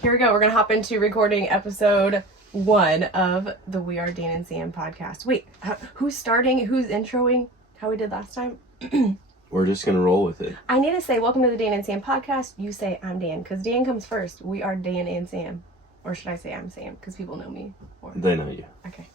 Here we go. We're going to hop into recording episode 1 of the We Are Dan and Sam podcast. Wait, who's starting? Who's introing? How we did last time? We're just going to roll with it. I need to say, welcome to the Dan and Sam podcast. You say, I'm Dan, because Dan comes first. We are Dan and Sam. Or should I say I'm Sam, because people know me more. They know you. Okay.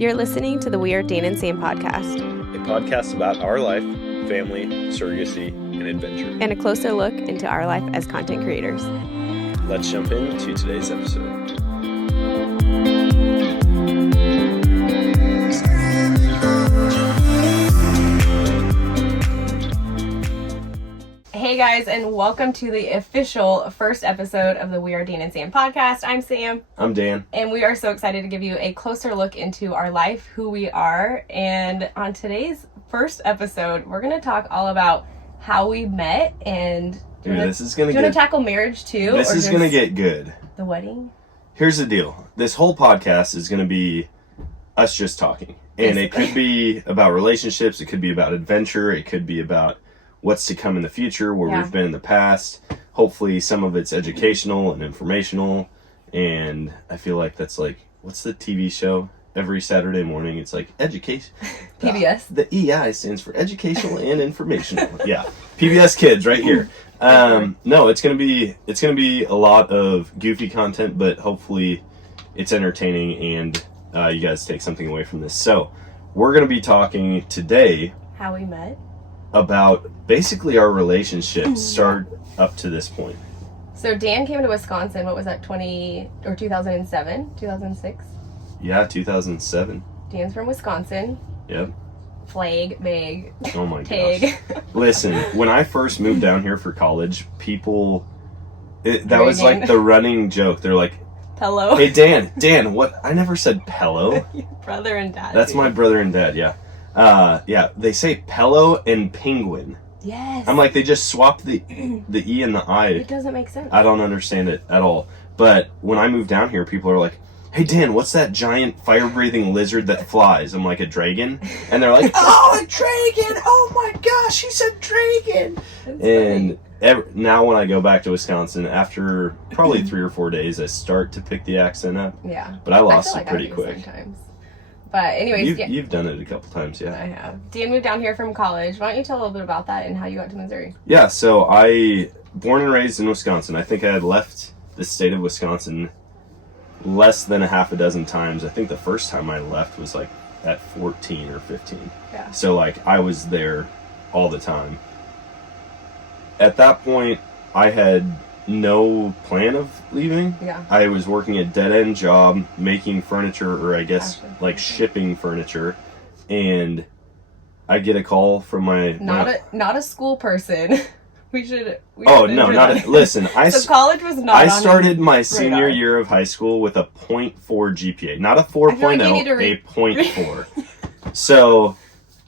You're listening to the We Are Dan and Sam podcast. A podcast about our life, family, surrogacy, and adventure. And a closer look into our life as content creators. Let's jump into today's episode. Hey guys, and welcome to the official first episode of the We Are Dan and Sam podcast. I'm Sam. I'm Dan. And we are so excited to give you a closer look into our life, who we are. And on today's first episode, we're going to talk all about how we met and... This is going to get... tackle marriage too? This is going to get good. The wedding? Here's the deal. This whole podcast is going to be us just talking. And it could be about relationships. It could be about adventure. It could be about what's to come in the future, where we've been in the past. Hopefully some of it's educational and informational. And I feel like that's like, what's the TV show? Every Saturday morning, it's like education. PBS. The EI stands for educational and informational. Yeah. PBS Kids right here. No, it's gonna be a lot of goofy content, but hopefully it's entertaining and you guys take something away from this. So we're gonna be talking today how we met, about basically our relationship start up to this point. So Dan came to Wisconsin, what was that, 2007, 2006? Yeah, 2007. Dan's from Wisconsin. Yep. Flag, big. Oh my gosh. Listen, when I first moved down here for college, people, that was like the running joke. They're like, Pello. Hey Dan, what? I never said Pello. Your brother and dad. That's my brother and dad, yeah. Yeah, they say Pello and Penguin. Yes. I'm like, they just swapped the E and the I. It doesn't make sense. I don't understand it at all. But when I moved down here, people are like, hey Dan, what's that giant fire-breathing lizard that flies? I'm like, a dragon? And they're like, oh, a dragon! Oh my gosh, he said dragon! And now when I go back to Wisconsin, after probably 3 or 4 days, I start to pick the accent up. Yeah. But I lost it pretty quick. Sometimes. But anyways, you've done it a couple times, yeah. I have. Dan moved down here from college. Why don't you tell a little bit about that and how you got to Missouri? Yeah, so I born and raised in Wisconsin. I think I had left the state of Wisconsin less than a half a dozen times. I think the first time I left was like at 14 or 15. Yeah. So like I was there all the time. At that point, I had no plan of leaving. Yeah. I was working a dead-end job making furniture, or I guess like shipping furniture, and I get a call from my not a school person. Listen, so college was not. I started my senior year of high school with a 0.4 GPA, not a 4.0, a 0.4. So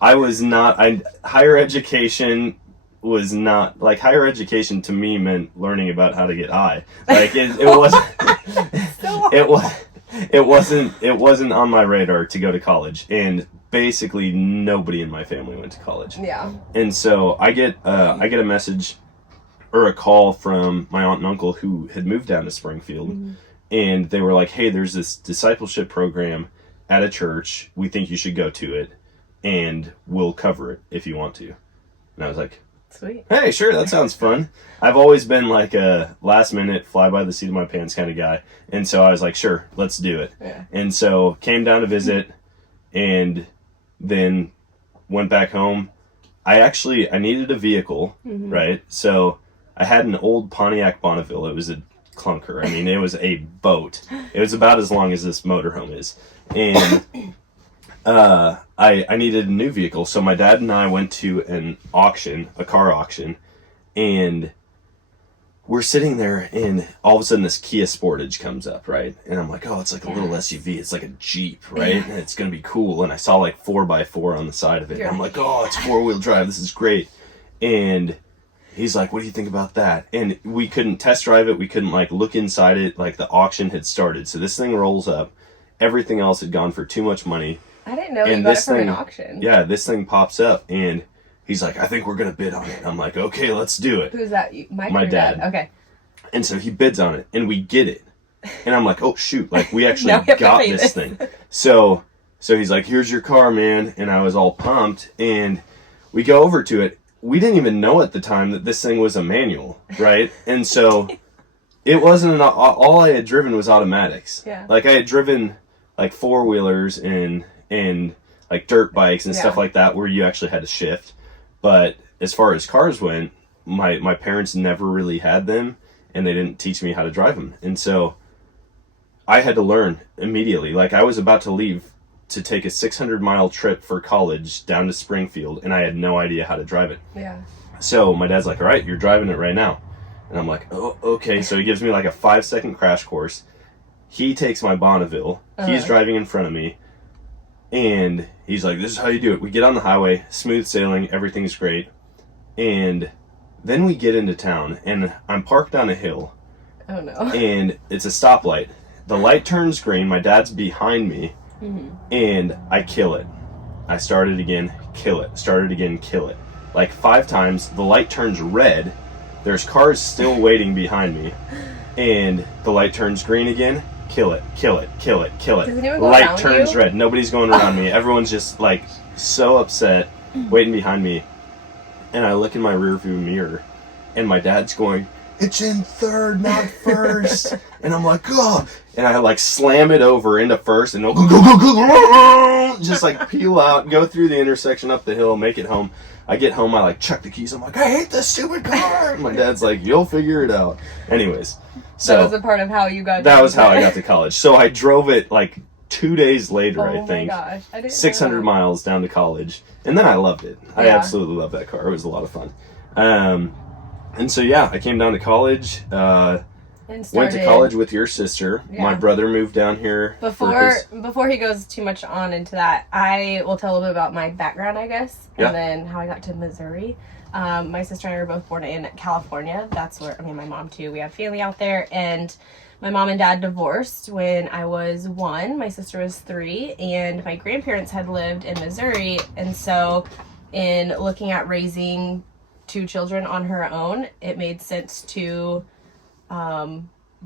I was not. Higher education was not like higher education to me meant learning about how to get high. Like it wasn't. It wasn't on my radar to go to college, and basically nobody in my family went to college. Yeah. And so I get a message or a call from my aunt and uncle who had moved down to Springfield, and they were like, hey, there's this discipleship program at a church. We think you should go to it, and we'll cover it if you want to. And I was like, sweet. Hey, sure, that sounds fun. I've always been like a last minute, fly by the seat of my pants kind of guy. And so I was like, sure, let's do it. Yeah. And so came down to visit and then went back home. I needed a vehicle, right? So I had an old Pontiac Bonneville. It was a clunker. I mean, it was a boat. It was about as long as this motorhome is. And I needed a new vehicle, so my dad and I went to an auction, a car auction, and we're sitting there, and all of a sudden this Kia Sportage comes up, right? And I'm like, oh, it's like a little SUV. It's like a Jeep, right? And it's going to be cool. And I saw like 4x4 on the side of it. And I'm like, oh, it's 4-wheel drive. This is great. And he's like, what do you think about that? And we couldn't test drive it. We couldn't like look inside it. Like the auction had started. So this thing rolls up. Everything else had gone for too much money. I didn't know you got it from an auction. Yeah, this thing pops up, and he's like, I think we're going to bid on it. I'm like, okay, let's do it. Who's that? Mike My or dad. Okay. And so he bids on it, and we get it. And I'm like, oh, shoot, like, we actually Now we have to got pay this this. thing. So he's like, here's your car, man. And I was all pumped, and we go over to it. We didn't even know at the time that this thing was a manual, right? And so it wasn't, all I had driven was automatics. Yeah. Like, I had driven, like, four-wheelers and like, dirt bikes and stuff like that where you actually had to shift. But as far as cars went, my parents never really had them, and they didn't teach me how to drive them. And so I had to learn immediately. Like, I was about to leave to take a 600-mile trip for college down to Springfield, and I had no idea how to drive it. Yeah. So my dad's like, all right, you're driving it right now. And I'm like, oh, okay. So he gives me like a 5-second crash course. He takes my Bonneville. He's driving in front of me. And he's like, this is how you do it. We get on the highway, smooth sailing, everything's great. And then we get into town, and I'm parked on a hill. Oh, no. And it's a stoplight. The light turns green. My dad's behind me. And I kill it. I start it again, kill it. Start it again, kill it. Like 5 times. The light turns red. There's cars still waiting behind me. And the light turns green again. Kill it, kill it, kill it, kill it. Does anyone go Light around turns you? red. Nobody's going around me. Everyone's just like so upset, waiting behind me. And I look in my rearview mirror, and my dad's going, it's in third, not first. And I'm like, oh. And I like slam it over into first, and go, go, go, go, go, just like peel out, go through the intersection, up the hill, make it home. I get home, I like chuck the keys. I'm like, I hate this stupid car. And my dad's like, you'll figure it out. Anyways, so that was a part of how you got. That was how I got to college. So I drove it like 2 days later, I think. Oh my gosh, I didn't 600 know. miles down to college, and then I loved it. I absolutely loved that car. It was a lot of fun. And so yeah, I came down to college. Went to college with your sister. Yeah. My brother moved down here. Before he goes too much on into that, I will tell a little bit about my background, I guess, and then how I got to Missouri. My sister and I were both born in California. That's where, my mom too. We have family out there, and my mom and dad divorced when I was 1. My sister was 3, and my grandparents had lived in Missouri. And so in looking at raising 2 children on her own, it made sense to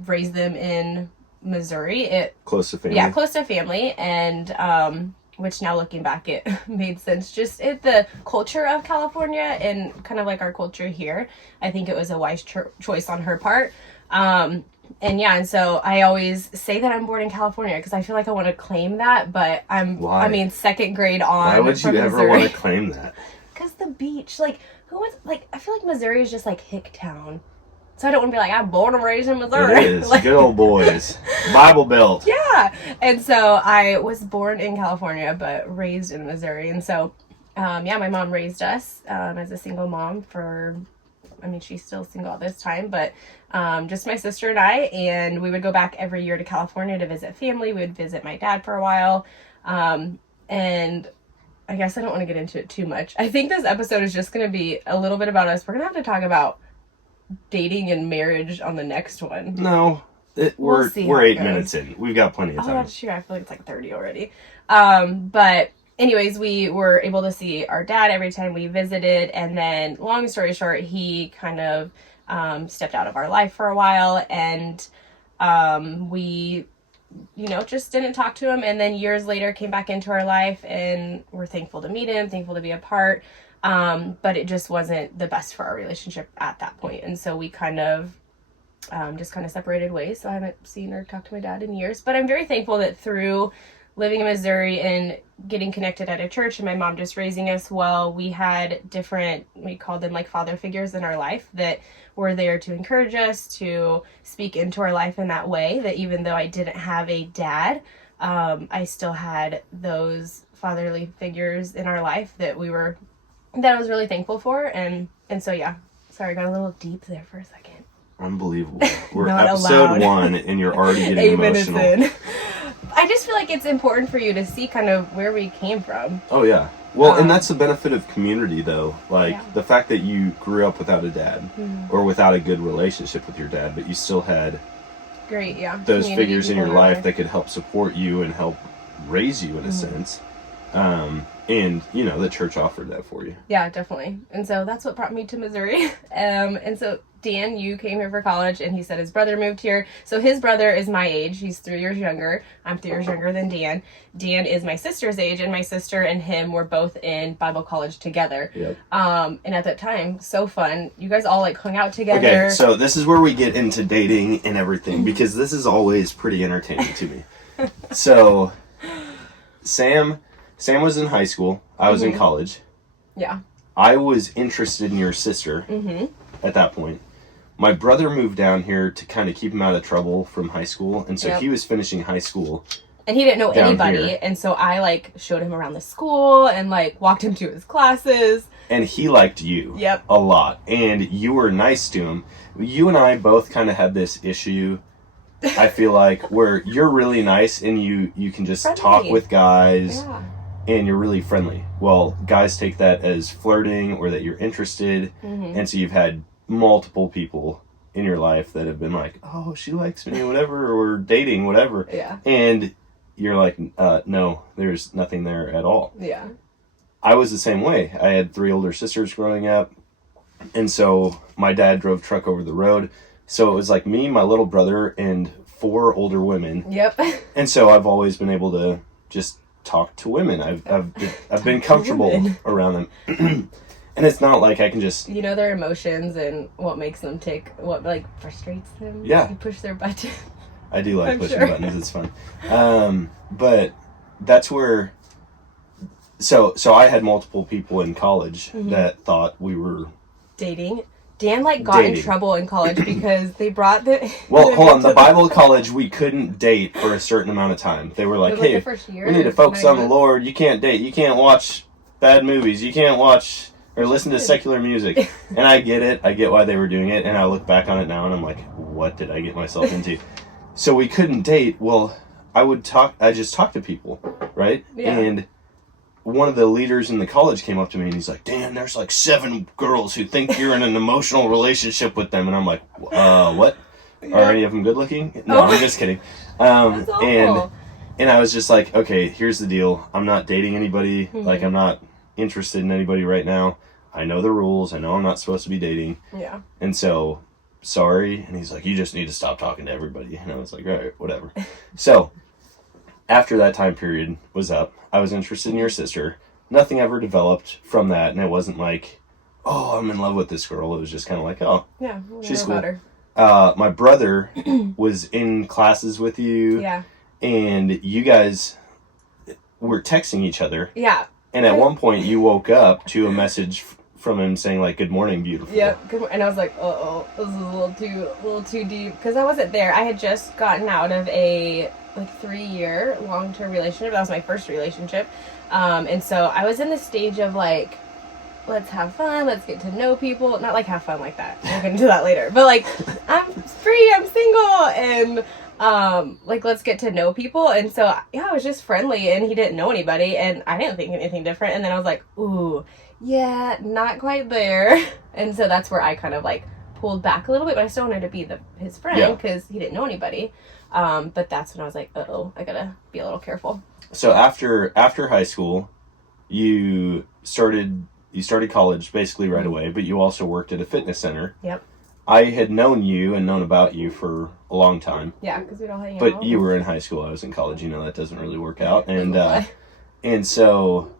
raise them in Missouri. Close to family. Yeah, close to family. And which now looking back, it made sense. Just the culture of California and kind of like our culture here. I think it was a wise choice on her part. And so I always say that I'm born in California because I feel like I want to claim that, but Why? Second grade on. Why would you ever Missouri. want to claim that? Because the beach, who wants, I feel like Missouri is just like hick town. So I don't want to be like, I'm born and raised in Missouri. It is. Good old boys. Bible Belt. Yeah. And so I was born in California, but raised in Missouri. And so, my mom raised us as a single mom she's still single at this time, but just my sister and I. And we would go back every year to California to visit family. We would visit my dad for a while. And I guess I don't want to get into it too much. I think this episode is just going to be a little bit about us. We're going to have to talk about dating and marriage on the next one. No, we're 8 minutes in. We've got plenty of time. Oh, that's true. I feel like it's like 30 already. But anyways, we were able to see our dad every time we visited, and then long story short, he kind of stepped out of our life for a while, and we just didn't talk to him, and then years later came back into our life, and we're thankful to meet him, thankful to be a part. But it just wasn't the best for our relationship at that point. And so we kind of just separated ways. So I haven't seen or talked to my dad in years. But I'm very thankful that through living in Missouri and getting connected at a church and my mom just raising us well, we had we called them like father figures in our life that were there to encourage us, to speak into our life in that way, that even though I didn't have a dad, I still had those fatherly figures in our life that I was really thankful for. And so, yeah. Sorry, I got a little deep there for a second. Unbelievable. We're Not episode allowed. 1 and you're already getting emotional. In. I just feel like it's important for you to see kind of where we came from. Oh, yeah. Well, and that's the benefit of community, though. Yeah. The fact that you grew up without a dad or without a good relationship with your dad, but you still had those figures in your life that could help support you and help raise you in a sense. And, you know, the church offered that for you. Yeah, definitely. And so that's what brought me to Missouri. And so, Dan, you came here for college, and he said his brother moved here. So his brother is my age. He's 3 years younger. I'm 3 years younger than Dan. Dan is my sister's age, and my sister and him were both in Bible college together. Yep. And at that time, so fun. You guys all, like, hung out together. Okay, so this is where we get into dating and everything, because this is always pretty entertaining to me. So, Sam was in high school. I was in college. Yeah. I was interested in your sister at that point. My brother moved down here to kind of keep him out of trouble from high school, and so he was finishing high school. And he didn't know anybody, here. and so I, like, showed him around the school and, like, walked him to his classes. And he liked you a lot, and you were nice to him. You and I both kind of had this issue, I feel like, where you're really nice and you can just talk with guys. Yeah. And you're really friendly. Well, guys take that as flirting or that you're interested. And so you've had multiple people in your life that have been like, oh, she likes me, whatever, or dating, whatever. Yeah. And you're like, no, there's nothing there at all. Yeah. I was the same way. I had 3 older sisters growing up. And so my dad drove truck over the road. So it was like me, my little brother, and 4 older women. Yep. And so I've always been able to just talk to women. I've been comfortable around them. And it's not like I can just... You know their emotions and what makes them tick, what, like, frustrates them. Yeah. You push their button. I do like pushing buttons. It's fun. But that's where... So I had multiple people in college that thought we were... Dating. Dan, like, got in trouble in college because they brought the... Well, hold on. The Bible college, we couldn't date for a certain amount of time. They were like, hey, the first year, we need to focus on the Lord. You can't date. You can't watch bad movies. You can't watch or listen to secular music. And I get it. I get why they were doing it. And I look back on it now and I'm like, what did I get myself into? So we couldn't date. Well, I just talked to people, right? Yeah. And one of the leaders in the college came up to me and he's like, Dan, there's like 7 girls who think you're in an emotional relationship with them. And I'm like, what? Yeah. Are any of them good looking? No, I'm just kidding. That's awful. And I was just like, okay, here's the deal. I'm not dating anybody. Like, I'm not interested in anybody right now. I know the rules. I know I'm not supposed to be dating. Yeah. And so, sorry. And he's like, you just need to stop talking to everybody. And I was like, all right, whatever. So, after that time period was up, I was interested in your sister. Nothing ever developed from that, and it wasn't like, oh, I'm in love with this girl. It was just kind of like, oh, yeah, she's cool. About her. My brother was in classes with you, and you guys were texting each other. Yeah. And at one point, you woke up to a message from him saying, like, good morning, beautiful. Yep. And I was like, uh-oh, this is a little too deep. Because I wasn't there. I had just gotten out of a 3-year long-term relationship. That was my first relationship. And so I was in the stage of, like, let's have fun, let's get to know people. Not like have fun like that. We'll get into that later. But, like, I'm free, I'm single, and like, let's get to know people. And so, yeah, I was just friendly, and he didn't know anybody, and I didn't think anything different. And then I was like, ooh, yeah, not quite there. And so that's where I kind of, like, pulled back a little bit, but I still wanted to be his friend because he didn't know anybody. But that's when I was like, uh-oh, I gotta be a little careful. So after high school, you started college basically right away, but you also worked at a fitness center. Yep. I had known you and known about you for a long time. Yeah, because we'd all hang out. But you were in high school, I was in college. You know, that doesn't really work out. And so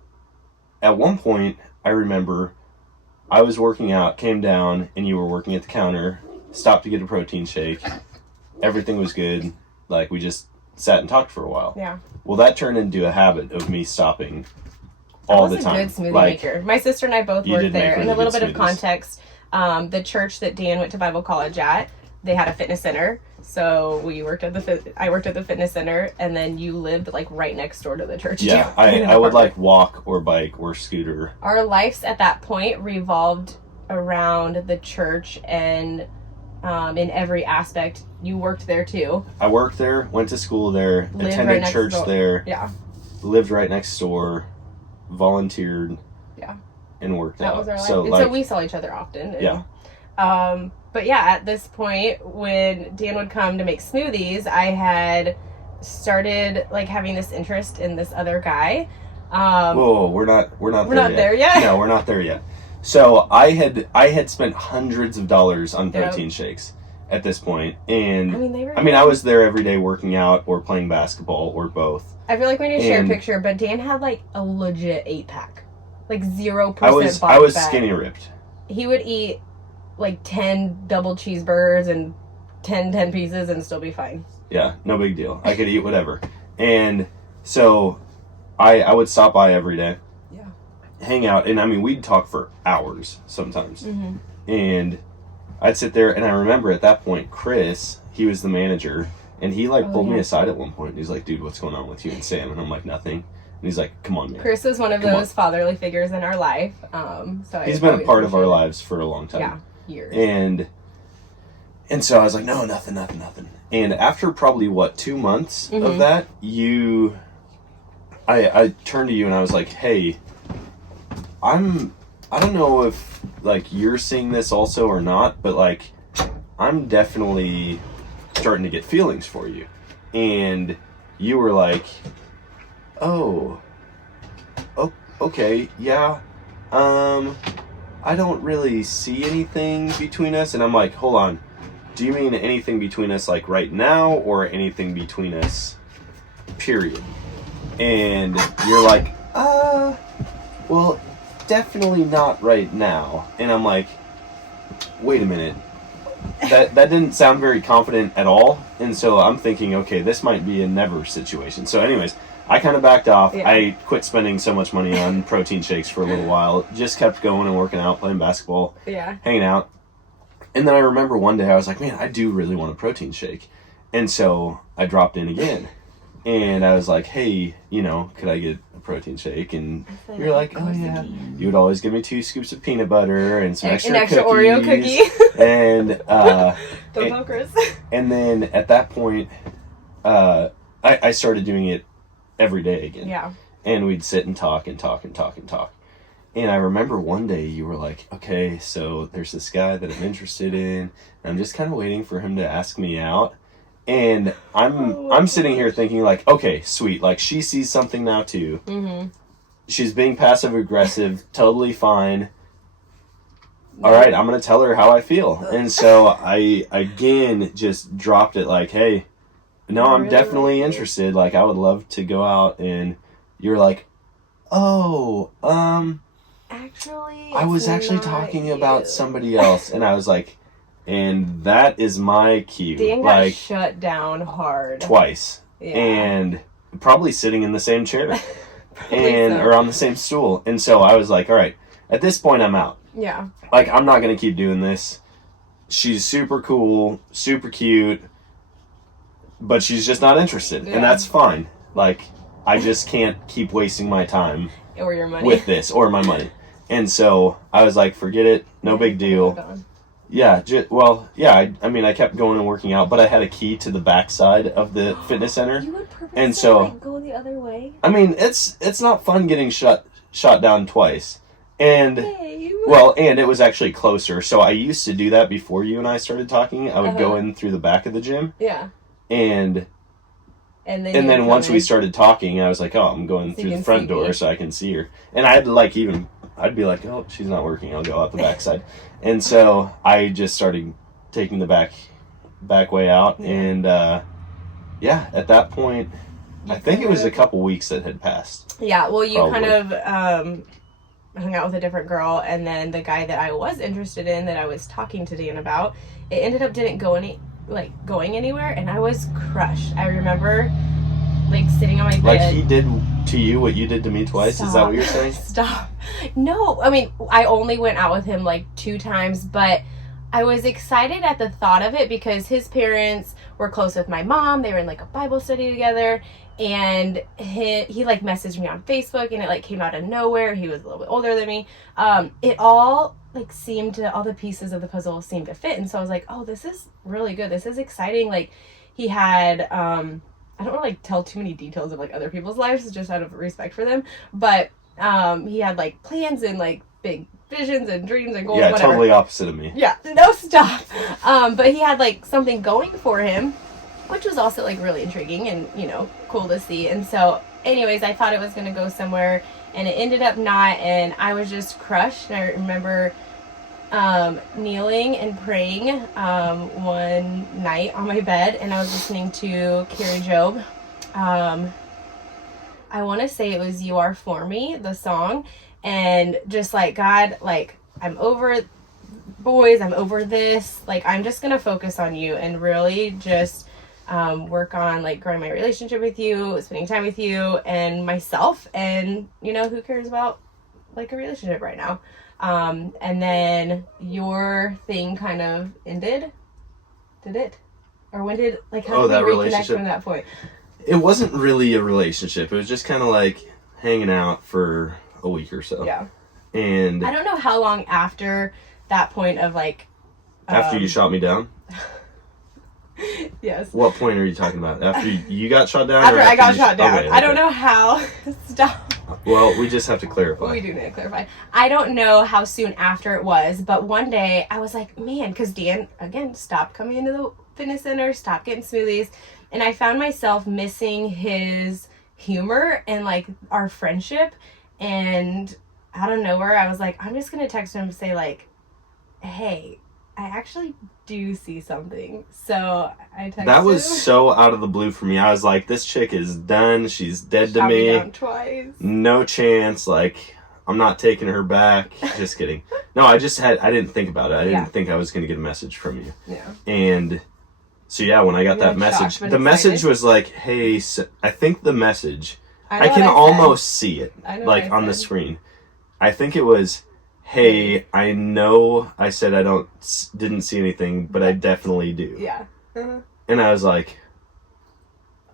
at one point, I remember I was working out, came down, and you were working at the counter, stopped to get a protein shake. Everything was good. Like, we just sat and talked for a while. Yeah. Well, that turned into a habit of me stopping all the time. I was a good smoothie maker. My sister and I both worked there. And a little bit of context, the church that Dan went to Bible college at, they had a fitness center. So I worked at the fitness center, and then you lived, like, right next door to the church. Yeah, I would, like, walk or bike or scooter. Our lives at that point revolved around the church, and in every aspect. You worked there too. I worked there, went to school there, attended church there. Yeah. Lived right next door, volunteered. Yeah. And worked out. That was our life. So we saw each other often. And, yeah. But yeah, at this point, when Dan would come to make smoothies, I had started, like, having this interest in this other guy. Whoa, we're not there yet. No, we're not there yet. So I had spent hundreds of dollars on protein shakes at this point, and I was there every day working out or playing basketball or both. I feel like we need to share a picture, but Dan had like a legit 8-pack, like 0% I was fat. skinny ripped. He would eat like 10 double cheeseburgers and 10 pieces and still be fine. Yeah, no big deal. I could eat whatever. And so I would stop by every day. Yeah. Hang out, and we'd talk for hours sometimes. Mm-hmm. And I'd sit there, and I remember at that point, Chris, he was the manager, and he pulled me aside at one point. And he's like, dude, what's going on with you and Sam? And I'm like, nothing. And he's like, come on, man. Chris was one of those fatherly figures in our life. So he's been a part of our lives for a long time. Yeah, years. And so I was like, no, nothing. And after probably 2 months of that, I turned to you and I was like, hey, I don't know if you're seeing this also or not, but I'm definitely starting to get feelings for you. And you were like, oh, okay, yeah, I don't really see anything between us. And I'm like, hold on, do you mean anything between us right now, or anything between us period? And you're like, well, definitely not right now. And I'm like, wait a minute, that didn't sound very confident at all. And so I'm thinking, okay, this might be a never situation. So anyways, I kind of backed off. Yeah. I quit spending so much money on protein shakes for a little while. Just kept going and working out, playing basketball, hanging out. And then I remember one day I was like, man, I do really want a protein shake. And so I dropped in again. And I was like, hey, could I get a protein shake? And you're like, oh, yeah. You would always give me 2 scoops of peanut butter and some extra cookies. Oreo cookie. And, don't tell Chris. And then at that point, I started doing it every day again. Yeah. And we'd sit and talk and talk and talk and talk. And I remember one day you were like, okay, so there's this guy that I'm interested in. And I'm just kind of waiting for him to ask me out. And I'm sitting here thinking okay, sweet. She sees something now too. Mm-hmm. She's being passive aggressive, totally fine. All right, I'm going to tell her how I feel. And so I, again, just dropped it hey, no, I'm really definitely interested. I would love to go out. And you're like, oh, actually, I was actually talking about somebody else. And I was like, and that is my cue. Dan got shut down hard. Twice. Yeah. And probably sitting in the same chair. Or on the same stool. And so I was like, all right, at this point I'm out. Yeah. I'm not going to keep doing this. She's super cool, super cute, but she's just not interested. Yeah. And that's fine. I just can't keep wasting my time. Or your money. With this, or my money. And so I was like, forget it, no big deal. Yeah, I kept going and working out, but I had a key to the backside of the fitness center. You would purposely go the other way? It's not fun getting shot down twice. And and it was actually closer. So I used to do that before you and I started talking. I would go in through the back of the gym. Yeah. And then once we started talking, I was like, oh, I'm going through the front door so I can see her. And I'd be like, oh, she's not working. I'll go out the backside. And so I just started taking the back way out. Yeah. And, at that point, I think it was a couple weeks that had passed. Yeah, well, you probably. Kind of hung out with a different girl. And then the guy that I was interested in, that I was talking to Dan about, it ended up didn't go going anywhere. And I was crushed. I remember sitting on my bed. He did to you what you did to me twice? Stop. Is that what you're saying? Stop. No, I only went out with him 2 times, but I was excited at the thought of it because his parents were close with my mom. They were in a Bible study together, and he messaged me on Facebook, and it came out of nowhere. He was a little bit older than me. It all seemed to, all the pieces of the puzzle seemed to fit, and so I was like, oh, this is really good. This is exciting. He had I don't want to tell too many details of other people's lives just out of respect for them, but he had plans and big visions and dreams and goals. Yeah, whatever. Totally opposite of me. Yeah, no, stop. But he had something going for him, which was also really intriguing and cool to see. And so anyways, I thought it was going to go somewhere, and it ended up not, and I was just crushed. And I remember kneeling and praying one night on my bed, and I was listening to Carrie Job. I want to say it was You Are For Me, the song, and just like, God, like, I'm over boys, I'm over this, like, I'm just gonna focus on you and really just work on like growing my relationship with you, spending time with you and myself, and you know, who cares about like a relationship right now. And then your thing kind of ended. Did it? Or when did, like, how did we reconnect from that point? It wasn't really a relationship. It was just kind of like hanging out for a week or so. Yeah. And I don't know how long after that point of like... after you shot me down? Yes. What point are you talking about? After you got shot down? After I got shot down. Okay. I don't know how. Stop. Well, we just have to clarify. We do need to clarify. I don't know how soon after it was, but one day I was like, man, because Dan, again, stopped coming into the fitness center, stopped getting smoothies, and I found myself missing his humor and like our friendship, and out of nowhere I was like, I'm just going to text him and say like, hey, I actually do see something. So I texted That was him. so out of the blue for me. I was like, this chick is done. She's dead to Shot me. me down twice. No chance. Like, I'm not taking her back. Just kidding. No, I didn't think about it. I didn't think I was going to get a message from you. Yeah. And so, yeah, when I got that message, the message was like, hey, I think the message, I can almost see it, like on the screen. I think it was, hey, I know I said didn't see anything, but I definitely do. Yeah. Uh-huh. And I was like,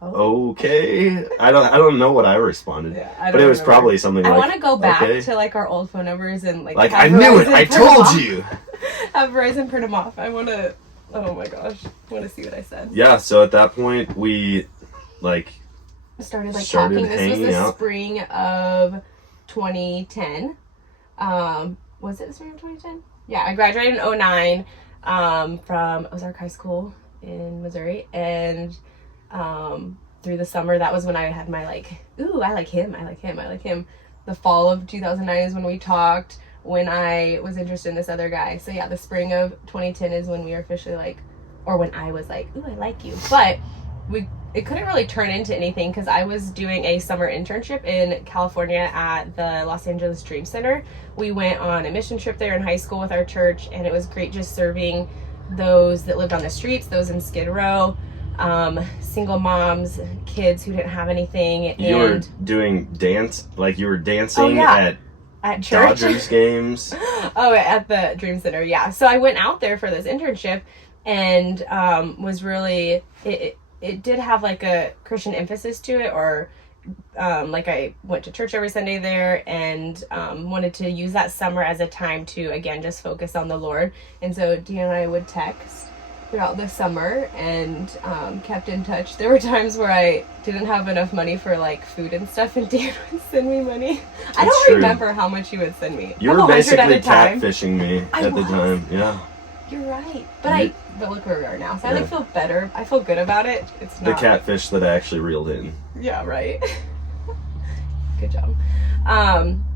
okay. I don't know what I responded. Yeah, but it was probably something I like, want to go back to like our old phone numbers and like I knew it. I told you. Have Verizon print them off. I want to, oh my gosh, I want to see what I said. Yeah, so at that point we started talking. This was the out. spring of 2010. Was it the spring of 2010? Yeah, I graduated in 2009 from Ozark High School in Missouri, and through the summer, that was when I had my like, ooh, I like him. The fall of 2009 is when we talked, when I was interested in this other guy. So yeah, the spring of 2010 is when we were officially like, or when I was like, ooh, I like you. But it couldn't really turn into anything because I was doing a summer internship in California at the Los Angeles Dream Center. We went on a mission trip there in high school with our church, and it was great just serving those that lived on the streets, those in Skid Row, single moms, kids who didn't have anything. You were doing dance, like you were dancing at church Dodgers games. At the Dream Center, yeah. So I went out there for this internship, and was really it did have like a Christian emphasis to it, or like I went to church every Sunday there, and wanted to use that summer as a time to again just focus on the Lord. And so Dan and I would text throughout the summer and kept in touch. There were times where I didn't have enough money for like food and stuff, and Dan would send me money. I don't remember how much he would send me. You were basically catfishing me at the time. Yeah. You're right. But look where we are now. So I feel better. I feel good about it. It's not the catfish that I actually reeled in. Yeah, right. Good job.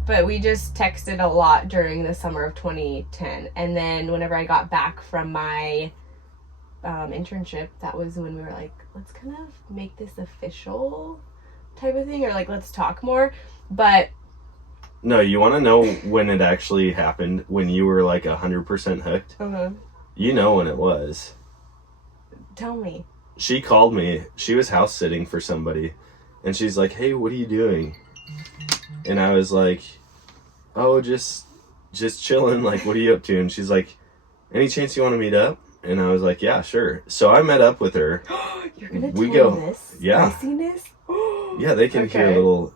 But we just texted a lot during the summer of 2010. And then whenever I got back from my internship, that was when we were like, let's kind of make this official type of thing, or like, let's talk more. But no, you want to know when it actually happened, when you were like 100% hooked? Uh-huh. You know when it was. Tell me. She called me. She was house sitting for somebody, and she's like, hey, what are you doing? And I was like, oh, just chilling. Like, what are you up to? And she's like, any chance you want to meet up? And I was like, yeah, sure. So I met up with her. You're gonna tell this? Yeah. Spiciness? Yeah, they can hear a little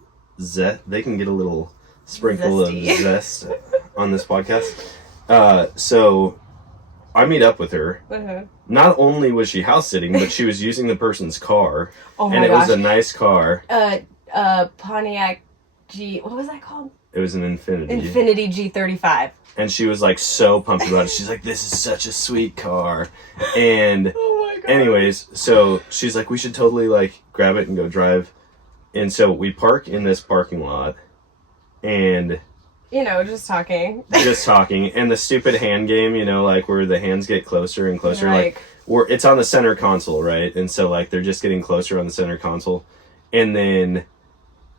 they can get a little sprinkle of zest on this podcast. So I meet up with her. Uh-huh. Not only was she house sitting, but she was using the person's car. Oh my gosh. And it was a nice car. Pontiac what was that called? It was an Infiniti. Infiniti G35. And she was like so pumped about it. She's like, this is such a sweet car. And oh my God. Anyways, so she's like, we should totally like grab it and go drive And so we park in this parking lot and just talking. And the stupid hand game, like where the hands get closer and closer, it's on the center console, right? And so like they're just getting closer on the center console, and then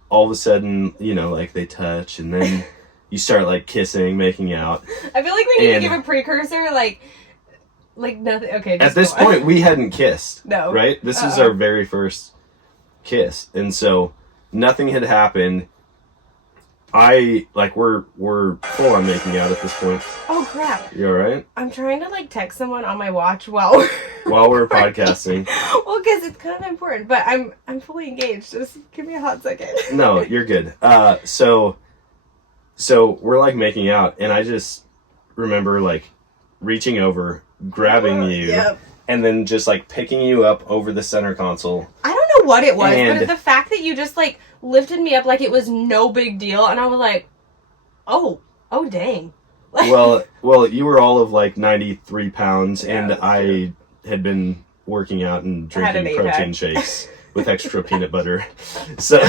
all of a sudden, like they touch, and then you start like kissing, making out. I feel like we need to give a precursor, like nothing. Okay. At this point, we hadn't kissed. No. Right? This is our very first kiss, and so nothing had happened. We're full on making out at this point. Oh crap! You all right? I'm trying to like text someone on my watch while we're podcasting. Well, because it's kind of important, but I'm fully engaged. Just give me a hot second. No, you're good. So we're like making out, and I just remember like reaching over, grabbing you, yep. And then just like picking you up over the center console. I don't know what it was, but the fact that you just like lifted me up like it was no big deal, and I was like, oh dang. Well, you were all of like 93 pounds, and I had been working out and drinking protein shakes with extra peanut butter. So,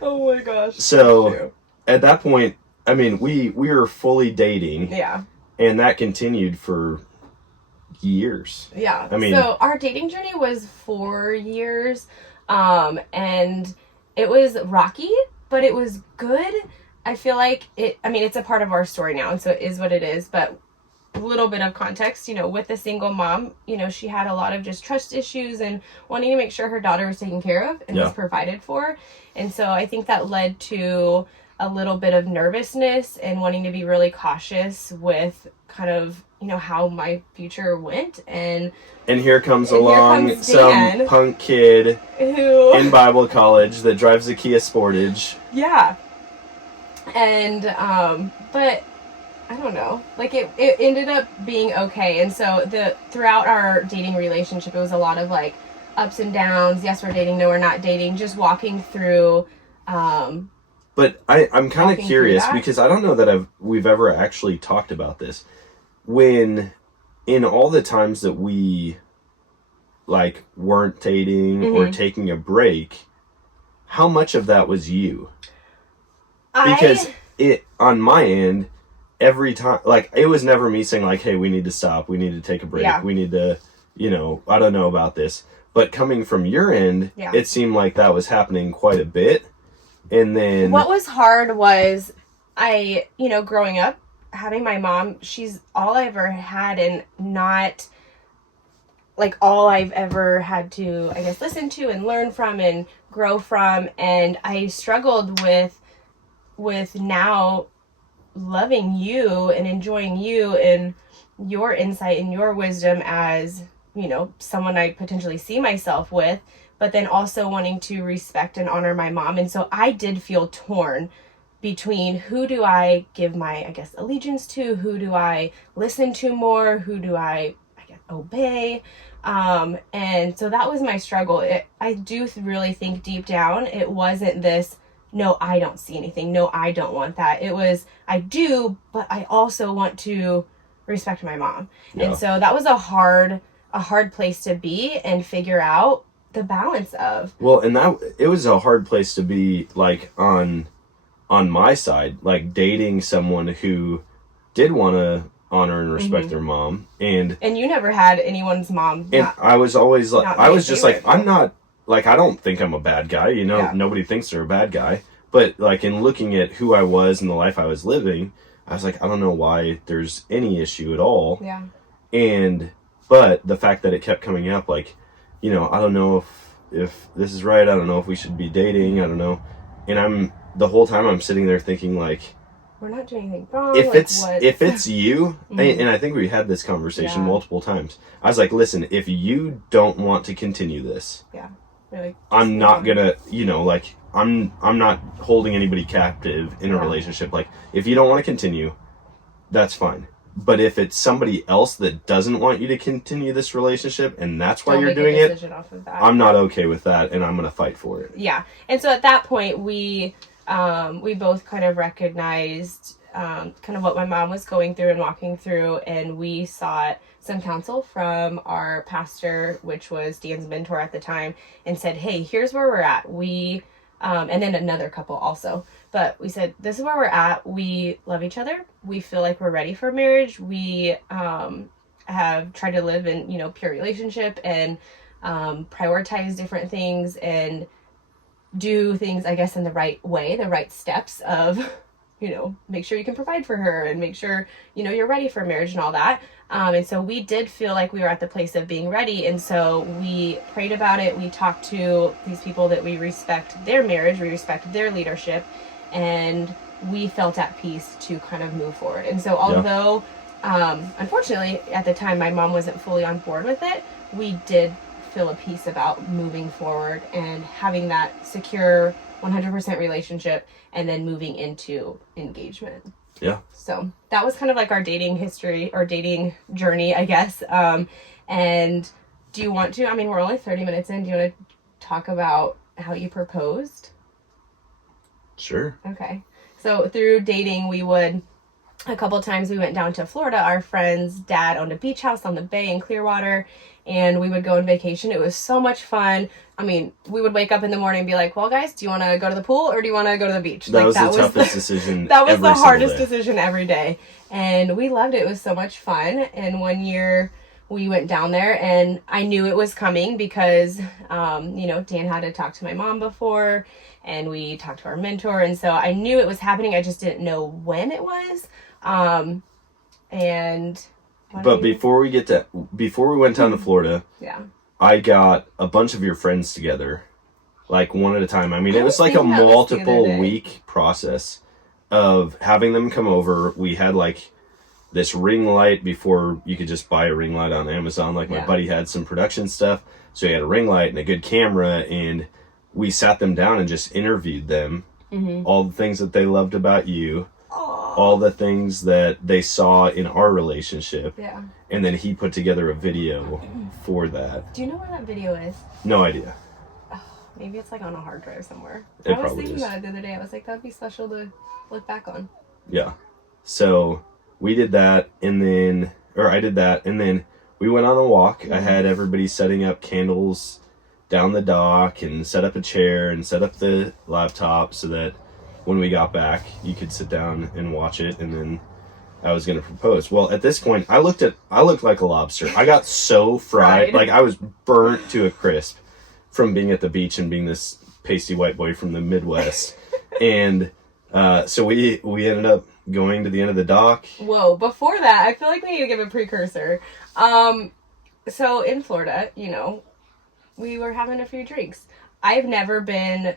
oh my gosh. So at that point, I mean, we were fully dating. Yeah. And that continued for years. Yeah. I mean, so our dating journey was 4 years, and it was rocky, but it was good. I feel like it's a part of our story now, and so it is what it is, but a little bit of context, with the single mom, she had a lot of just trust issues and wanting to make sure her daughter was taken care of and was provided for. And so I think that led to a little bit of nervousness and wanting to be really cautious with kind of, how my future went. And here comes along some punk kid who in Bible college that drives a Kia Sportage. Yeah. And, but I don't know, like it ended up being okay. And so throughout our dating relationship, it was a lot of like ups and downs. Yes, we're dating. No, we're not dating. Just walking through, but I'm kind of curious because I don't know that we've ever actually talked about this. When in all the times that we like weren't dating or taking a break, how much of that was you? Because on my end, every time, like it was never me saying like, hey, we need to stop, we need to take a break, we need to, I don't know about this. But coming from your end, it seemed like that was happening quite a bit. And then what was hard was growing up, having my mom, she's all I ever had, and not like all I've ever had to, I guess, listen to and learn from and grow from. And I struggled with now loving you and enjoying you and your insight and your wisdom as, someone I potentially see myself with, but then also wanting to respect and honor my mom. And so I did feel torn between who do I give my, I guess, allegiance to, who do I listen to more, who do I guess, obey. And so that was my struggle. I do really think deep down, it wasn't this, no, I don't see anything. No, I don't want that. It was, I do, but I also want to respect my mom. Yeah. And so that was a hard place to be and figure out the balance of. Well, and it was a hard place to be like on my side, like dating someone who did want to honor and respect their mom. And you never had anyone's mom. And I was always like, I was just like, I'm not, like, I don't think I'm a bad guy, nobody thinks they're a bad guy. But like in looking at who I was and the life I was living, I was like, I don't know why there's any issue at all. Yeah. But the fact that it kept coming up, like, I don't know if this is right. I don't know if we should be dating. I don't know. And the whole time I'm sitting there thinking like, we're not doing anything wrong. If it's you, and I think we had this conversation multiple times. I was like, listen, if you don't want to continue this, like, I'm not gonna, like, I'm not holding anybody captive in a relationship. Like, if you don't want to continue, that's fine. But if it's somebody else that doesn't want you to continue this relationship and that's why you're doing it, I'm not okay with that, and I'm going to fight for it. Yeah. And so at that point, we both kind of recognized kind of what my mom was going through and walking through, and we sought some counsel from our pastor, which was Dan's mentor at the time, and said, hey, here's where we're at. We and then another couple also. But we said, this is where we're at. We love each other. We feel like we're ready for marriage. We have tried to live in, pure relationship and prioritize different things and do things, I guess, in the right way, the right steps of, make sure you can provide for her and make sure, you're ready for marriage and all that. And so we did feel like we were at the place of being ready. And so we prayed about it. We talked to these people that we respect their marriage, we respect their leadership, and we felt at peace to kind of move forward. And so although, unfortunately, at the time, my mom wasn't fully on board with it, we did feel a peace about moving forward and having that secure 100% relationship and then moving into engagement. Yeah. So that was kind of like our dating history or dating journey, I guess. And do you want to, we're only 30 minutes in. Do you want to talk about how you proposed? Sure. Okay. So through dating, a couple times we went down to Florida. Our friend's dad owned a beach house on the bay in Clearwater, and we would go on vacation. It was so much fun. We would wake up in the morning and be like, well, guys, do you want to go to the pool or do you want to go to the beach? That was the toughest decision. That was the hardest decision every day. And we loved it. It was so much fun. And one year we went down there and I knew it was coming because, Dan had to talk to my mom before and we talked to our mentor. And so I knew it was happening. I just didn't know when it was. But before we went down to Florida, yeah, I got a bunch of your friends together, like one at a time. It was like a multiple week process of having them come over. We had like this ring light before you could just buy a ring light on Amazon. Like my buddy had some production stuff, so he had a ring light and a good camera, and we sat them down and just interviewed them, all the things that they loved about you. All the things that they saw in our relationship. Yeah. And then he put together a video for that. Do you know where that video is? No idea. Oh, maybe it's like on a hard drive somewhere. I was thinking about it the other day. I was like, that'd be special to look back on. Yeah. So we did that I did that and then we went on a walk. I had everybody setting up candles down the dock and set up a chair and set up the laptop so that when we got back, you could sit down and watch it, and then I was going to propose. Well, at this point, I looked like a lobster. I got so fried. Like, I was burnt to a crisp from being at the beach and being this pasty white boy from the Midwest. And so we ended up going to the end of the dock. Whoa, before that, I feel like we need to give a precursor. So in Florida, we were having a few drinks. I've never been,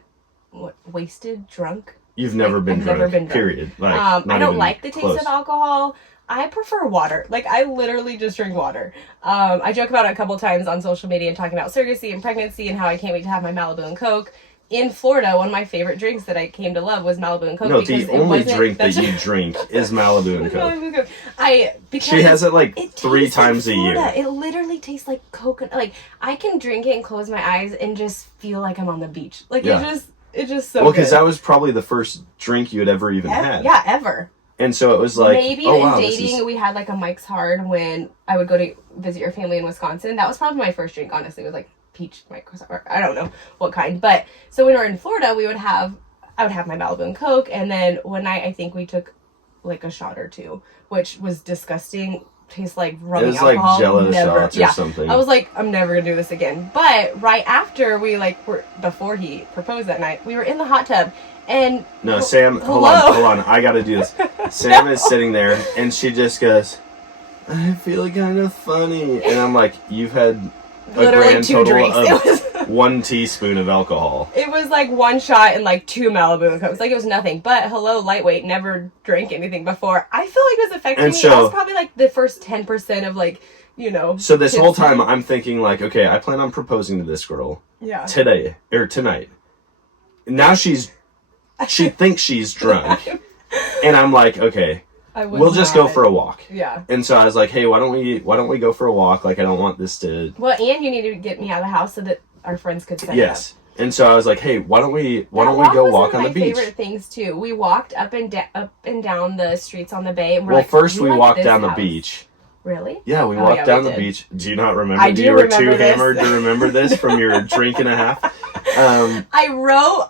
wasted, drunk? You've never been drunk, period. Like, I don't like the taste of alcohol. I prefer water. Like, I literally just drink water. I joke about it a couple times on social media and talking about surrogacy and pregnancy and how I can't wait to have my Malibu and Coke. In Florida, one of my favorite drinks that I came to love was Malibu and Coke. No, the only drink that you drink is Malibu and Coke. Malibu and Coke. Because she has it like 3 times a year. It literally tastes like coconut. Like, I can drink it and close my eyes and just feel like I'm on the beach. Like, it's just so good. Because that was probably the first drink you had ever even had. Yeah, ever. And so it was like, maybe in dating, we had like a Mike's Hard when I would go to visit your family in Wisconsin. That was probably my first drink, honestly. It was like peach Mike's Hard. I don't know what kind. But so when we were in Florida, I would have my Malibu and Coke. And then one night, I think we took like a shot or two, which was disgusting. Tastes like rubbing alcohol. It was like Jello shots or something. I was like, I'm never gonna do this again. But right after before he proposed that night, we were in the hot tub and Sam, hold on, I gotta do this. Sam is sitting there and she just goes, I feel kind of funny, and I'm like, you've had literally a grand 2 total drinks. of 1 teaspoon of alcohol. It was like 1 shot and like 2 Malibu and Cokes. Like, it was nothing. But lightweight, never drank anything before. I feel like it was affecting me. That was probably like the first 10% of like, So this whole time I'm thinking like, okay, I plan on proposing to this girl. Yeah. Today or tonight. Now she thinks she's drunk. And I'm like, okay, we'll just go for a walk. Yeah. And so I was like, hey, why don't we go for a walk? Like, I don't want this to... Well, and you need to get me out of the house so that our friends could set up. Yes. And so I was like, hey, why don't we go walk on the beach? One of my favorite things too. We walked up and down the streets on the bay. And first we walked down the beach. Really? Yeah, we walked down the beach. Do you not remember? I do you were remember too this. hammered to remember this from your drink and a half? I wrote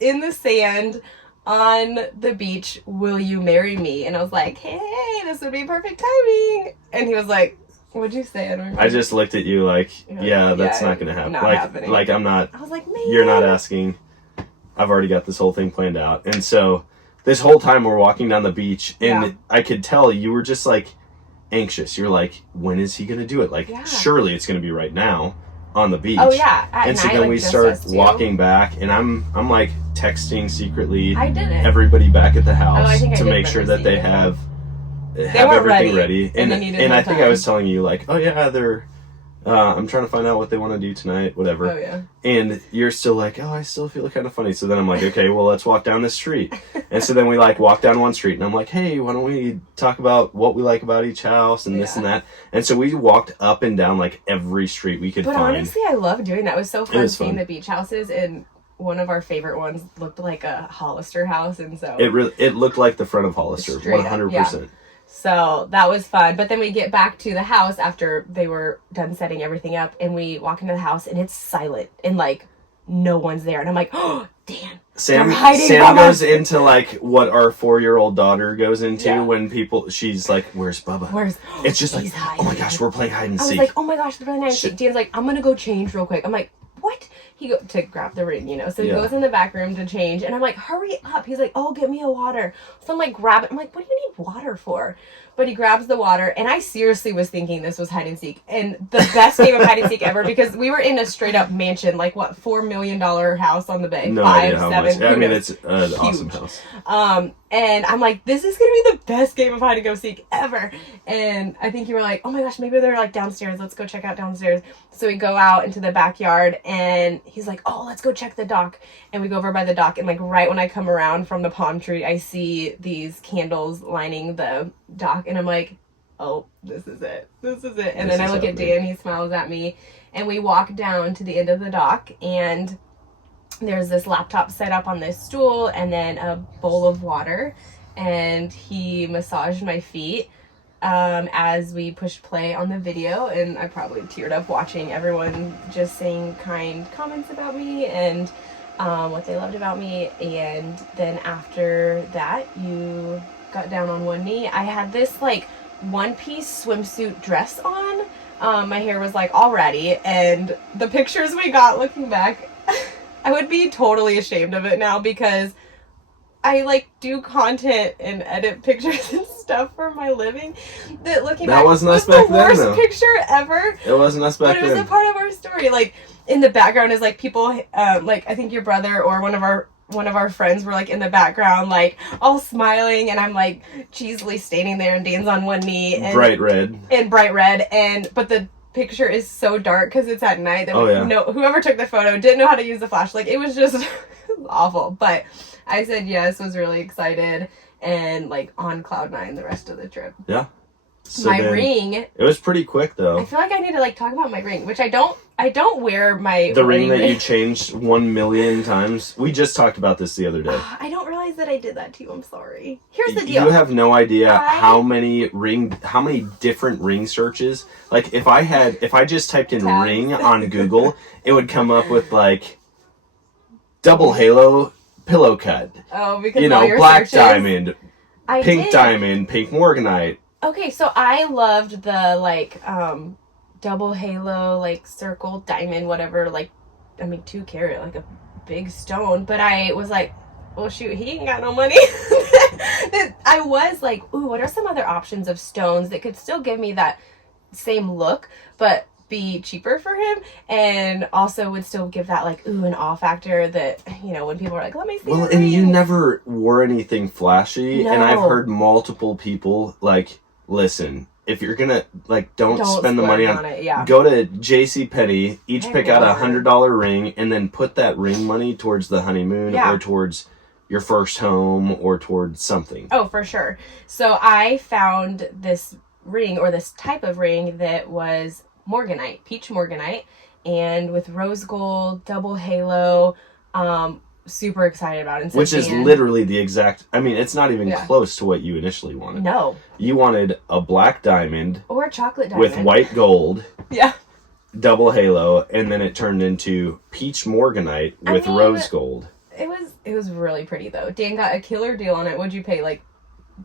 in the sand on the beach, "Will you marry me?" And I was like, "Hey, this would be perfect timing." And he was like, "What'd you say?" I just looked at you like, yeah, that's not gonna happen. Not like, happening. like I'm not. I was like, "Man, you're not asking." I've already got this whole thing planned out, and so this whole time we're walking down the beach, and I could tell you were just like anxious. You're like, when is he gonna do it? Like, surely it's gonna be right now on the beach. Oh yeah, at and so night, then like, we start walking back, and I'm like texting secretly. I didn't. Everybody back at the house to make sure that they have weren't everything ready. And I think time. I was telling you like, oh yeah, they're. I'm trying to find out what they want to do tonight, whatever. Oh, yeah. And you're still like, oh, I still feel kind of funny. So then I'm like, okay, well, let's walk down this street. And so then we like walk down one street, and I'm like, hey, why don't we talk about what we like about each house and this and that. And so we walked up and down like every street we could find. But honestly, I love doing that. It was so fun seeing the beach houses, and one of our favorite ones looked like a Hollister house, and so it looked like the front of Hollister, 100%. Yeah. So that was fun. But then we get back to the house after they were done setting everything up, and we walk into the house, and it's silent, and like no one's there. And I'm like, oh, Dan. Sam goes into like what our 4-year-old daughter goes into when she's like, where's Bubba? It's just like, oh my gosh, we're playing hide and seek. I was like, oh my gosh, they're playing hide and seek. Dan's like, I'm going to go change real quick. I'm like, what? To grab the ring, you know. So he goes in the back room to change, and I'm like, hurry up. He's like, oh, get me a water. So I'm like, grab it. I'm like, what do you need water for? But he grabs the water, and I seriously was thinking this was hide and seek, and the best game of hide and seek ever, because we were in a straight up mansion, like what, $4 million house on the bay. No idea how much. I mean, it's an awesome house. And I'm like, this is gonna be the best game of hide and go seek ever. And I think you were like, oh my gosh, maybe they're like downstairs. Let's go check out downstairs. So we go out into the backyard, and he's like, oh, let's go check the dock. And we go over by the dock, and like right when I come around from the palm tree, I see these candles lining the dock, and I'm like, oh, this is it. And then I look at Dan, he smiles at me, and we walk down to the end of the dock, and there's this laptop set up on this stool, and then a bowl of water, and he massaged my feet as we pushed play on the video, and I probably teared up watching everyone just saying kind comments about me and what they loved about me. And then after that, you got down on one knee. I had this like one-piece swimsuit dress on. My hair was like all ready, and the pictures we got looking back, I would be totally ashamed of it now, because I like do content and edit pictures and stuff for my living. That looking back wasn't us was back the then, worst though. Picture ever. It wasn't us back then. then. But it was a part of our story. Like in the background is like people, like I think your brother or one of our friends were like in the background, like all smiling, and I'm like cheesily standing there, and Dan's on one knee, and bright red, but the picture is so dark because it's at night that whoever took the photo didn't know how to use the flash. Like it was just awful. But I said yes, was really excited, and like on cloud 9 the rest of the trip. Yeah. So my ring. It was pretty quick though. I feel like I need to like talk about my ring, which I don't wear my ring that you changed 1 million times. We just talked about this the other day. I don't realize that I did that to you. I'm sorry. Here's the deal. You have no idea how many different ring searches. Like if I just typed in ring on Google, it would come up with like double halo pillow cut. Oh, because all your black searches? diamond, pink diamond, pink morganite. Okay, so I loved the like double halo, like circle diamond, whatever, like 2 carat, like a big stone. But I was like, well shoot, he ain't got no money. I was like, ooh, what are some other options of stones that could still give me that same look but be cheaper for him, and also would still give that like ooh and awe factor that, when people are like, let me see. Well, and you never wore anything flashy. No. And I've heard multiple people like, listen, if you're gonna like, don't spend the money on it. Yeah. Go to JCPenney, pick out $100 ring, and then put that ring money towards the honeymoon or towards your first home or towards something. Oh, for sure. So I found this ring, or this type of ring, that was morganite, peach morganite, and with rose gold, double halo. Super excited about it. Which is literally the exact, it's not even close to what you initially wanted. No. You wanted a black diamond. Or a chocolate diamond. With white gold. Yeah. double halo, and then it turned into peach morganite with rose gold. It was really pretty though. Dan got a killer deal on it. What'd you pay? Like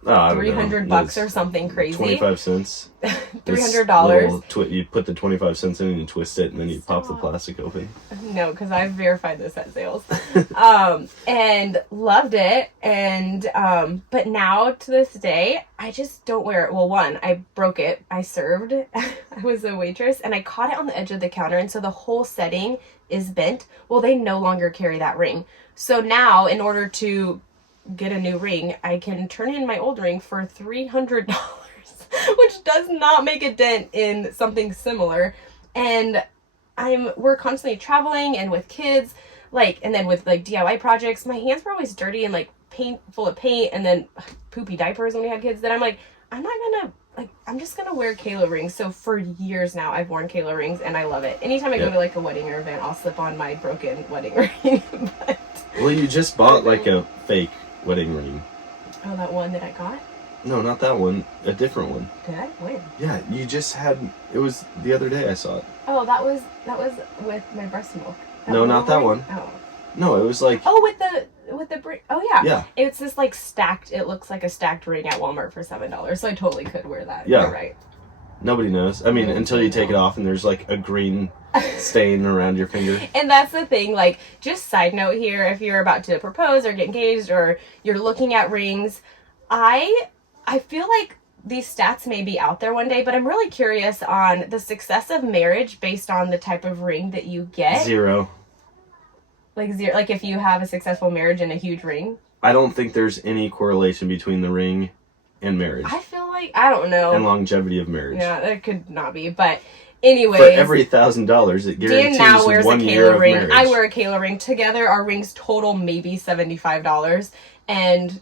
$300 or something crazy. 25 cents. $300. You put the 25 cents in and you twist it, and then you pop the plastic open. No, because I've verified this at sales. And loved it. And but now to this day, I just don't wear it. Well, one, I broke it. I served. I was a waitress, and I caught it on the edge of the counter, and so the whole setting is bent. Well, they no longer carry that ring. So now, in order to get a new ring, I can turn in my old ring for $300, which does not make a dent in something similar. And we're constantly traveling and with kids, and then with DIY projects, my hands were always dirty and full of paint, and then poopy diapers when we had kids. That I'm just gonna wear Kalo rings. So for years now, I've worn Kalo rings, and I love it. Anytime I go to a wedding or event, I'll slip on my broken wedding ring. Well, you just bought a fake wedding ring. Oh, that one that I got? No, not that one. A different one. Did I? When? Yeah, you just had. It was the other day I saw it. Oh, that was with my breast milk. No, not that one. Oh. No, it was Oh, with the oh yeah. Yeah. It's this stacked. It looks like a stacked ring at Walmart for $7. So I totally could wear that. Yeah. You're right. Nobody knows. I mean, until you take it off and there's a green stain around your finger. And that's the thing. Just side note here, if you're about to propose or get engaged or you're looking at rings, I feel like these stats may be out there one day, but I'm really curious on the success of marriage based on the type of ring that you get. 0. Zero. If you have a successful marriage and a huge ring. I don't think there's any correlation between the ring and marriage. I feel I don't know. And longevity of marriage. Yeah, there could not be, but anyways. For every $1,000, it guarantees Dan now wears 1 a year Kalo of ring. marriage. I wear a Kalo ring. Together, our rings total maybe $75, and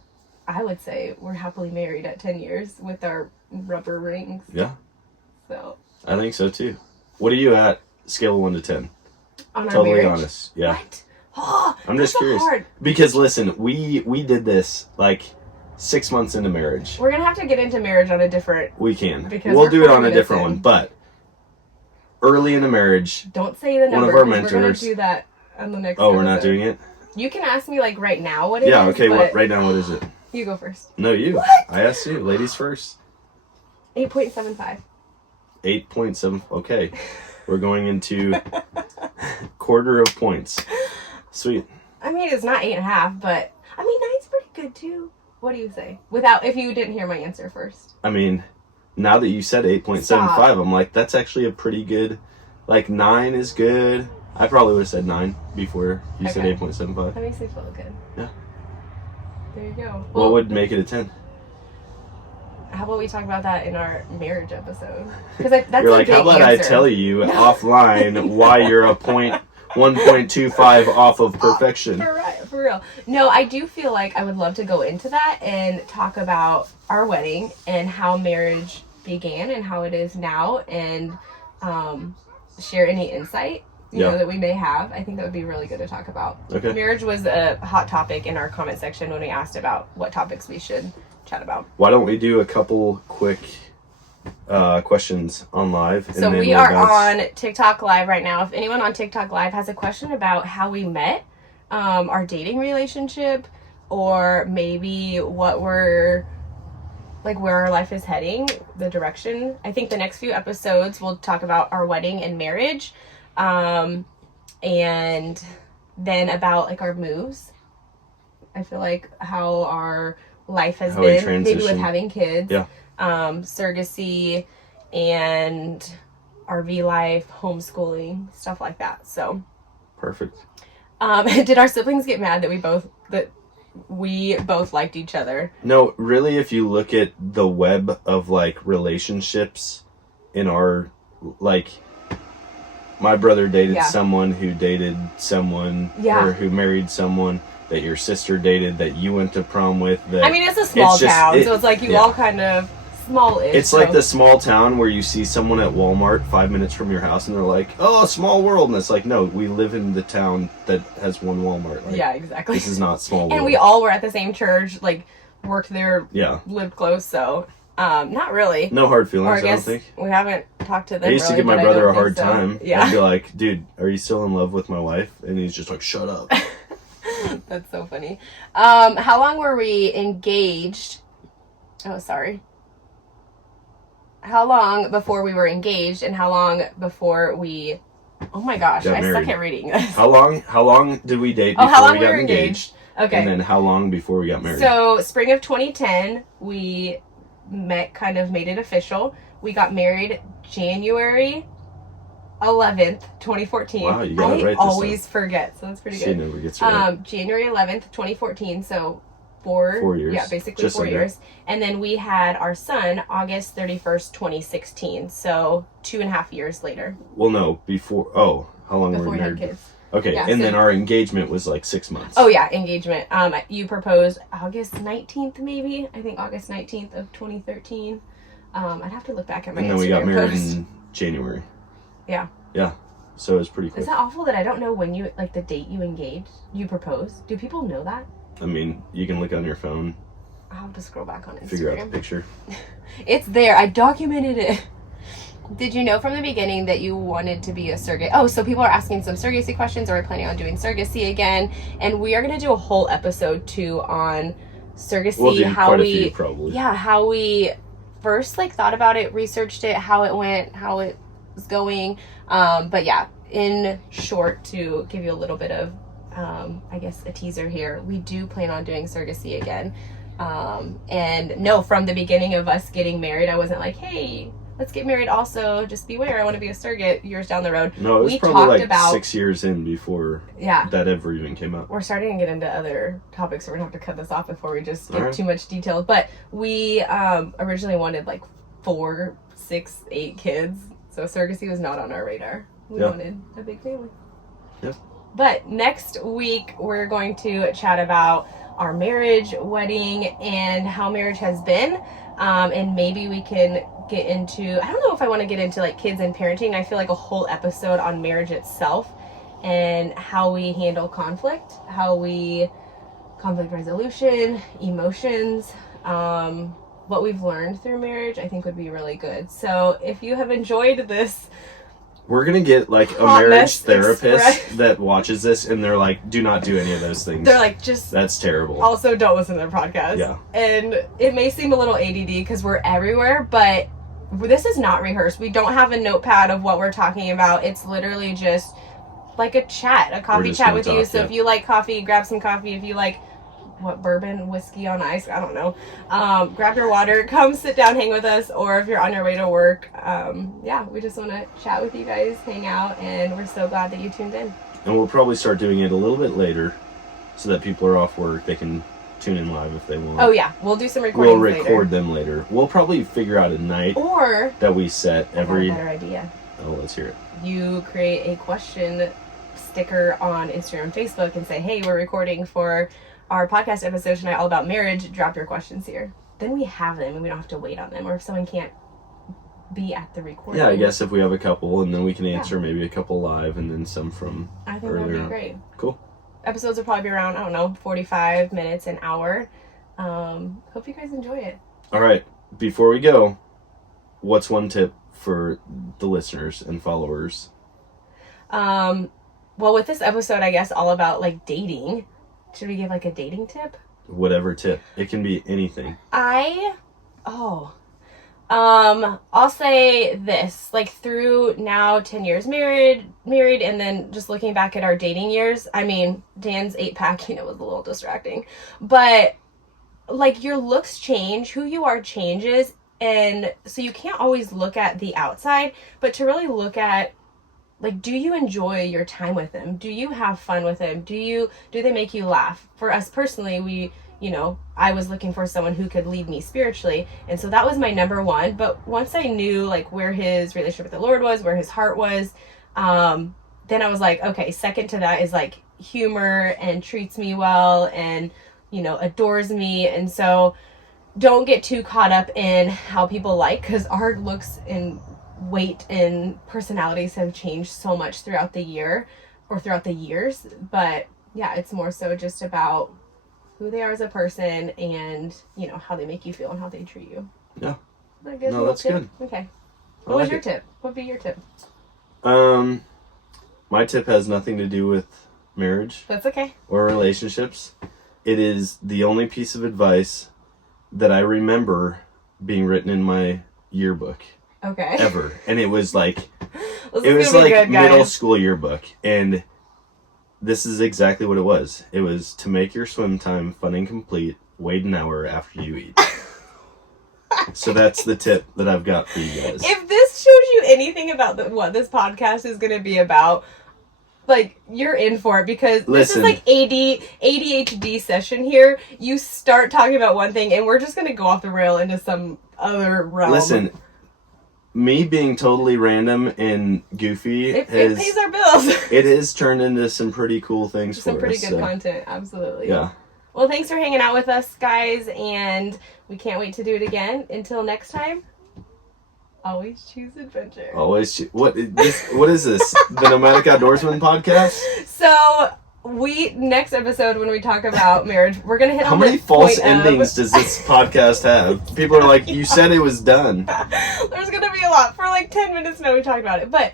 I would say we're happily married at 10 years with our rubber rings. Yeah. So. I think so too. What are you at? Scale of 1 to 10. On our totally marriage? Honest. Yeah. What? Oh, I'm just curious. Hard. Because listen, we did this 6 months into marriage. We're gonna have to get into marriage on a different. We can. Because we'll do it on a different one. But early in the marriage. Don't say the number. One of our mentors. We're gonna do that on the next. Oh, we're not doing it. You can ask me right now what it is. Yeah. Okay. Right now, what is it? You go first. No, you. What? I asked you. Ladies first. 8.75. 8.7. Okay. We're going into quarter of points. Sweet. I mean, it's not 8.5, but 9's pretty good too. What do you say? If you didn't hear my answer first. I mean, now that you said 8.75, I'm like, that's actually a pretty good. 9 is good. I probably would have said 9 before you said 8.75. That makes me feel good. Yeah. There you go. What would make it a 10? How about we talk about that in our marriage episode? Because that's you're a like, big how about answer. I tell you offline why you're a 1.25 off of perfection? For real. No, I do feel like I would love to go into that and talk about our wedding and how marriage began and how it is now, and share any insight that we may have. I think that would be really good to talk about. Okay. Marriage was a hot topic in our comment section when we asked about what topics we should chat about. Why don't we do a couple quick questions on live? And so then we are on TikTok Live right now. If anyone on TikTok Live has a question about how we met, our dating relationship, or maybe what we're where our life is heading, the direction. I think the next few episodes we'll talk about our wedding and marriage, and then about our moves. I feel like how our life has been, maybe with having kids, surrogacy, and RV life, homeschooling, stuff like that. So perfect. Did our siblings get mad that we both liked each other? No, really, if you look at the web of relationships in our my brother dated someone who dated someone, or who married someone that your sister dated, that you went to prom with. It's a small town, so it's you all kind of small-ish. It's like the small town where you see someone at Walmart 5 minutes from your house and they're like, oh, small world. And it's like, no, we live in the town that has one Walmart. Yeah, exactly. This is not small world. And we all were at the same church, worked there, lived close, so not really. No hard feelings, or I don't guess think. we haven't talk to them. I used to really, give my but I brother don't a hard think so. time. Yeah. I'd be like, dude, are you still in love with my wife? And he's just like, shut up. That's so funny. How long were we engaged? Oh, sorry. How long before we were engaged, and how long before we... Oh my gosh, I suck at reading this. How long did we date before how long we got engaged? Okay. And then how long before we got married? So, spring of 2010, we met, kind of made it official. We got married January 11th, 2014. Wow, you got it right this always forget, so that's pretty good. She never gets it right. January 11th, 2014, so 4 years. Yeah, basically Just 4 under. years. And then we had our son August 31st, 2016, so 2.5 years later. Well, no, before... Oh, how long were Before we we had married? kids. Okay, Yeah, and so- then our engagement was like 6 months. Oh yeah, engagement. You proposed August 19th, maybe. I think August 19th of 2013. I'd have to look back at my Instagram And then we got married post. in January. Yeah. Yeah, so it was pretty quick. Is that awful that I don't know when you, like, the date you engaged, you proposed? Do people know that? I mean, you can look on your phone, I'll have to scroll back on Instagram. figure out the picture. It's there. I documented it. Did you know from the beginning that you wanted to be a surrogate? Oh, so people are asking some surrogacy questions. Are we planning on doing surrogacy again? And we are going to do a whole episode too on surrogacy. We'll do how quite we, a few, probably. Yeah, how we first like thought about it, researched it, how it went, how it was going. But yeah, in short, to give you a little bit of, I guess, a teaser here, we do plan on doing surrogacy again. And no, from the beginning of us getting married, I wasn't like, hey, let's get married also, just beware, I want to be a surrogate years down the road. No, it was We probably talked like about- 6 years in before Yeah. that ever even came up. We're starting to get into other topics, so we're going to have to cut this off before we just give Alright. too much detail. But we originally wanted like 4, 6, 8 kids, so surrogacy was not on our radar. We Yeah. wanted a big family. Yep. But next week, we're going to chat about our marriage, wedding, and how marriage has been. And maybe we can get into, I don't know if I want to get into like kids and parenting. I feel like a whole episode on marriage itself and how we handle conflict, conflict resolution, emotions, what we've learned through marriage, I think would be really good. So if you have enjoyed this, We're going to get like a Hot marriage mess therapist express. that watches this and they're like, do not do any of those things. they're like, just That's terrible. also don't listen to their podcast. Yeah. And it may seem a little ADD because we're everywhere, but this is not rehearsed. We don't have a notepad of what we're talking about. It's literally just like a chat, a coffee just chat gonna with you. talk, So yeah. if you like coffee, grab some coffee. If you like bourbon, whiskey on ice, I don't know. Grab your water, come sit down, hang with us, or if you're on your way to work, yeah, we just want to chat with you guys, hang out, and we're so glad that you tuned in. And we'll probably start doing it a little bit later so that people are off work. They can tune in live if they want. Oh yeah, we'll do some recordings We'll record later. them later. We'll probably figure out a night Or that we set I have every... a better idea. Oh, let's hear it. You create a question sticker on Instagram and Facebook and say, hey, we're recording for our podcast episode tonight all about marriage. Drop your questions here. Then we have them and we don't have to wait on them. Or if someone can't be at the recording. Yeah, I guess if we have a couple and then we can answer maybe a couple live and then some from I think earlier that'd be on. great. Cool. Episodes will probably be around, I don't know, 45 minutes, an hour. Hope you guys enjoy it. All right. Before we go, what's one tip for the listeners and followers? Well, with this episode, I guess all about like dating. Should we give like a dating tip? Whatever tip. It can be anything. I'll say this, like through now 10 years married, and then just looking back at our dating years, I mean, Dan's 8-pack, was a little distracting, but like your looks change, who you are changes, and so you can't always look at the outside, but to really look at, like, do you enjoy your time with them? Do you have fun with them? Do they make you laugh? For us personally, I was looking for someone who could lead me spiritually. And so that was my number one. But once I knew like where his relationship with the Lord was, where his heart was, then I was like, okay, second to that is like humor and treats me well and, adores me. And so don't get too caught up in how people like, because our looks and weight and personalities have changed so much throughout the year or throughout the years. But yeah, it's more so just about who they are as a person and, how they make you feel and how they treat you. Yeah. That gives No, me a that's tip. good. Okay. What was your tip? What would be your tip? My tip has nothing to do with marriage. That's okay. Or relationships. It is the only piece of advice that I remember being written in my yearbook. Okay. Ever. And it was like good, middle school yearbook. And this is exactly what it was. It was to make your swim time fun and complete, wait an hour after you eat. So that's the tip that I've got for you guys. If this shows you anything about what this podcast is going to be about, like, you're in for it, because this is like ADHD session here. You start talking about one thing and we're just going to go off the rail into some other realm. Listen, me being totally random and goofy, it pays our bills. It has turned into some pretty cool things for us. Some pretty good content, absolutely. Yeah. Well, thanks for hanging out with us, guys, and we can't wait to do it again. Until next time, always choose adventure. Always what is this? The Nomadic Outdoorsman podcast? So, next episode, when we talk about marriage, we're going to hit How on many the false point endings does this podcast have? People are like, you said it was done. There's going to be a lot. For like 10 minutes now we talked about it, but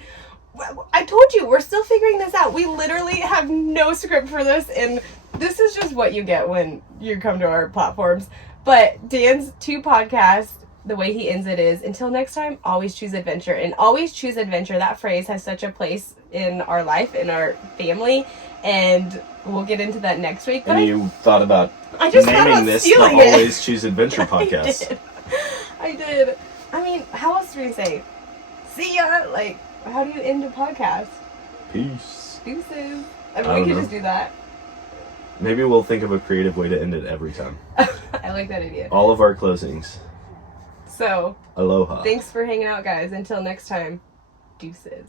I told you, we're still figuring this out. We literally have no script for this, and this is just what you get when you come to our platforms. But Dan's 2 podcasts, the way he ends it is, until next time, always choose adventure. And always choose adventure. That phrase has such a place in our life, in our family, and we'll get into that next week. But and you thought about naming this the Always Choose Adventure podcast. I did. I mean, how else do we say? See ya! Like, how do you end a podcast? Peace. Deuces. I mean, we could just do that. Maybe we'll think of a creative way to end it every time. I like that idea. All of our closings. So, aloha. Thanks for hanging out, guys. Until next time, deuces.